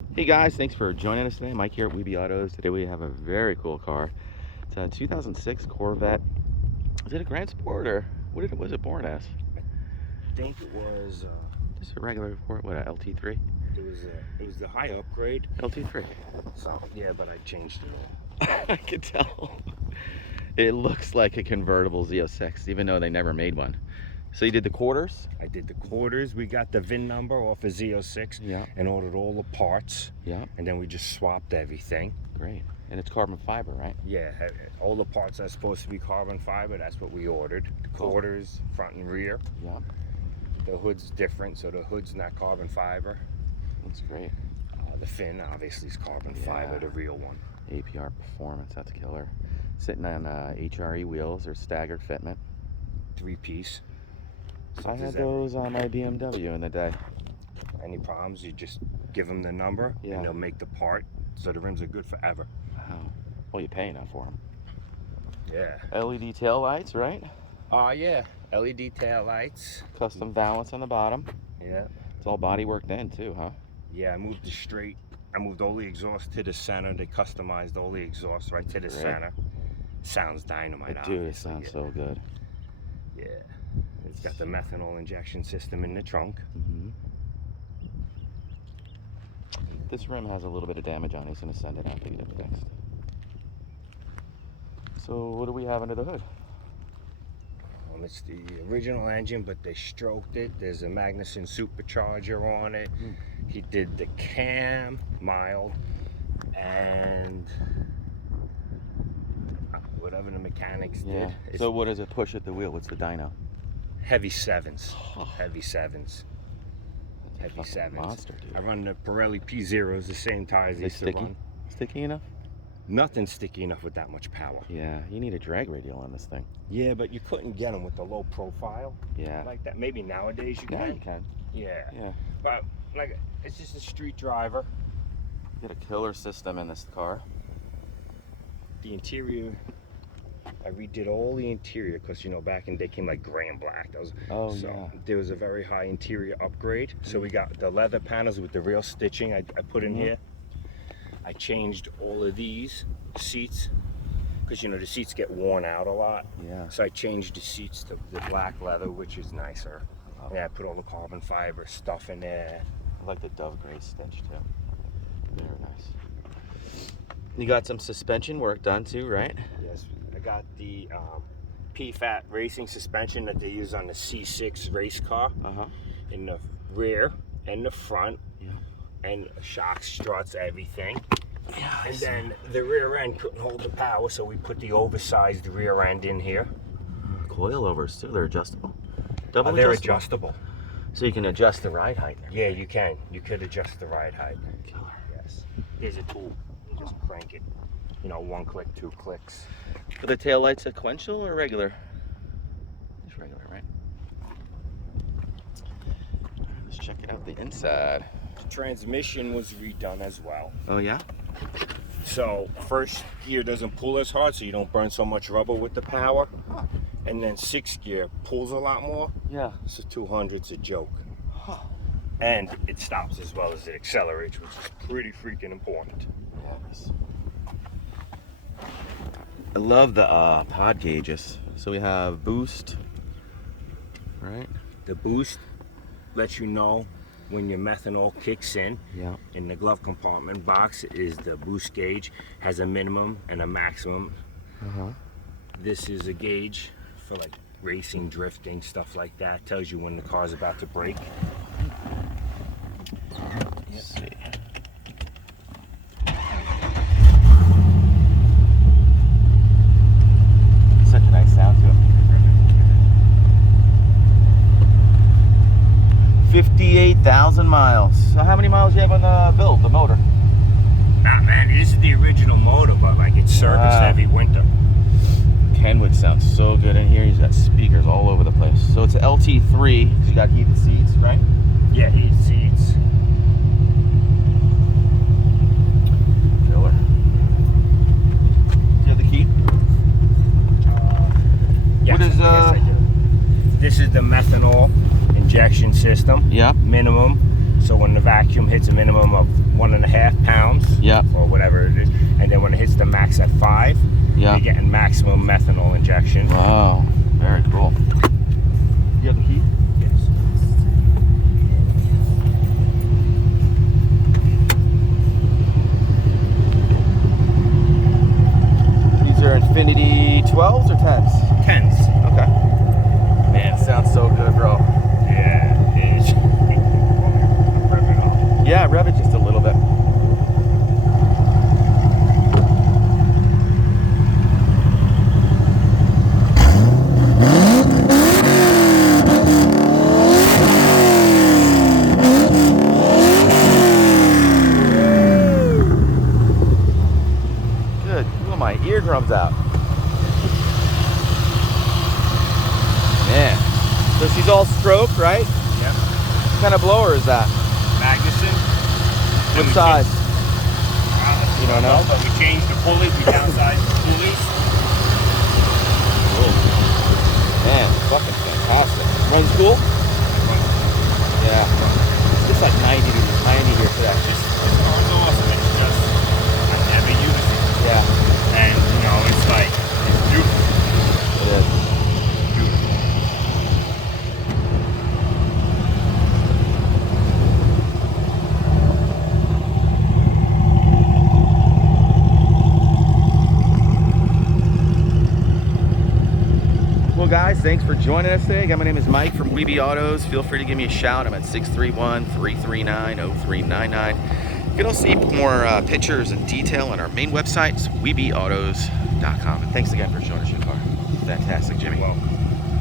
Hey guys, thanks for joining us today. Mike here at Weeby Autos. Today we have a very cool car. It's a 2006 Corvette. Is it a Grand Sport or what was it born as? I think it was Just a regular Sport. What, a LT3? it was the high upgrade. LT3. So yeah, but I changed it all. I can tell. It looks like a convertible Z06, even though they never made one. So you did the quarters? I did the quarters. We got the VIN number off of Z06 and ordered all the parts. Yeah. And then we just swapped everything. Great. And it's carbon fiber, right? Yeah, all the parts are supposed to be carbon fiber. That's what we ordered. The quarters, front and rear. Yeah. The hood's different, so the hood's not carbon fiber. That's great. The fin obviously is carbon fiber, the real one. APR performance, that's killer. Sitting on HRE wheels or staggered fitment. 3-piece. I had those on my BMW in the day. Any problems, you just give them the number and they'll make the part, so the rims are good forever. Wow. Well, you pay enough for them. Yeah. LED tail lights, right? Yeah. LED tail lights. Custom Valance on the bottom. Yeah. It's all body worked in too, huh? Yeah, I moved all the exhaust to the center. They customized all the exhaust right to the center. Sounds dynamite. Dude, it sounds so good. Yeah. It's got the methanol injection system in the trunk. This rim has a little bit of damage on it. He's going to send it out to get it fixed. So what do we have under the hood? It's the original engine, but they stroked it. There's a Magnussen supercharger on it. He did the cam, mild, and whatever the mechanics did. So what does it push at the wheel? What's the dyno? Heavy sevens. Heavy sevens. Heavy sevens. Monster, dude. I run the Pirelli PZeros, the same tires I used to run. Sticky enough? Nothing's sticky enough with that much power. Yeah, you need a drag radial on this thing. Yeah, but you couldn't get them with the low profile. Yeah. Like that. Maybe nowadays you can. Now you can. Yeah. Yeah. But like, it's just a street driver. Get a killer system in this car. The interior, I redid all the interior because, you know, back in the day came like gray and black. That was, there was a very high interior upgrade. So we got the leather panels with the real stitching I put in here. I changed all of these seats because, you know, the seats get worn out a lot. Yeah. So I changed the seats to the black leather, which is nicer. Yeah, I put all the carbon fiber stuff in there. I like the dove gray stitch too. Very nice. You got some suspension work done too, right? Yes, I got the PFAT racing suspension that they use on the C6 race car in the rear and the front. Yeah. And shocks, struts, everything. Yeah, and then the rear end couldn't hold the power, so we put the oversized rear end in here. Coil overs too, they're adjustable. Double they're adjustable. So you can adjust the ride height. Yeah, you can. You could adjust the ride height. Killer. Yes. There's a tool. You just crank it. You know, 1 click, 2 clicks. Are the taillights sequential or regular? Just regular, right? Let's check it out the inside. The transmission was redone as well. Oh yeah? So first gear doesn't pull as hard, so you don't burn so much rubber with the power. And then 6th gear pulls a lot more. Yeah. So 200's a joke. And it stops as well as it accelerates, which is pretty freaking important. Yes. I love the pod gauges. So we have boost, right? The boost lets you know when your methanol kicks in. Yeah. In the glove compartment box is the boost gauge, has a minimum and a maximum. This is a gauge for like racing, drifting, stuff like that. Tells you when the car's about to brake. Let's see. Such a nice sound to it. 58,000 miles. So how many miles do you have on the build, the motor? Nah, man, this is the original motor, but like it's serviced every winter. Kenwood sounds so good in here. He's got speakers all over the place. So it's an LT3. You got heated seats, right? Yeah, heated seats. Killer. Do you have the key? Yes, what is yes, I do. This is the methanol injection system. Yeah. Minimum So when the vacuum hits a minimum of 1.5 pounds, yeah, or whatever it is, and then when it hits the max at 5, yeah, you're getting maximum methanol injection. Wow, very cool. You have the key? Yes. These are Infinity 12s or 10s? 10s. Okay. Man, it sounds so good, bro. Yeah, it is. Rev it up. Yeah, rev it just a little bit. Good. Ooh, my eardrums out. Man. So she's all stroked, right? Yep. What kind of blower is that? Magnussen. What size? You don't know? But we changed the pulleys. We downsized the pulleys. Cool. Man, fucking fantastic. Runs cool? Yeah. It's like 90 here today. This car's awesome. It's just, I never use it. Yeah. And, you know, it's like, it's beautiful. It is. Beautiful. Well, guys, thanks for joining us today. Again, my name is Mike from Weeby Autos. Feel free to give me a shout. I'm at 631-339-0399. You can also see more pictures and detail on our main website, weebyautos.com. And thanks again for showing us your car. Fantastic, Jimmy. Well.